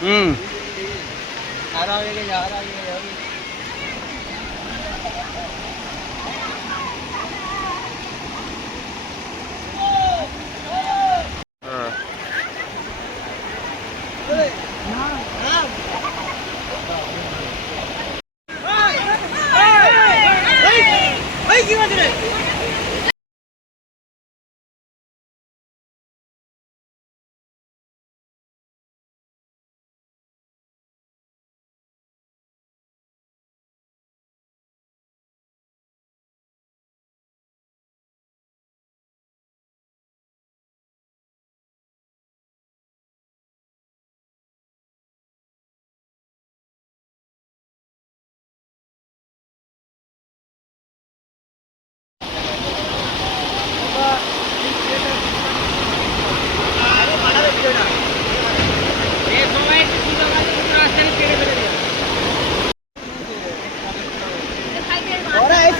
ừ. Ở đâu đi bây giờ ở đâu đi Hãy subscribe cho kênh Ghiền Mì Gõ Để không bỏ lỡ những video hấp dẫn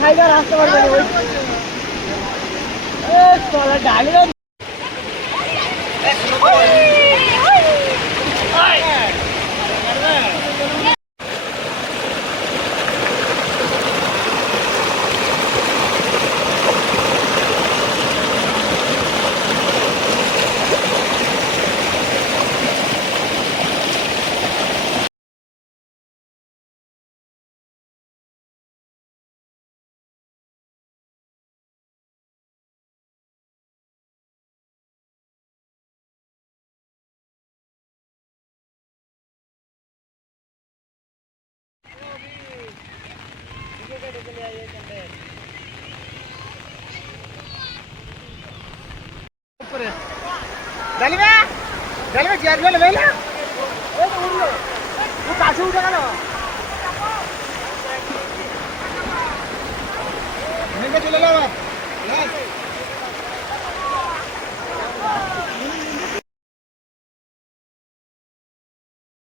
tiger আসতে পারবে photo के लिए आइए कंडेर ऊपर दलवे दलवे chair में ले ले ओ तो उड़ लो वो काशी उठेगा ना नहीं का चले लो बस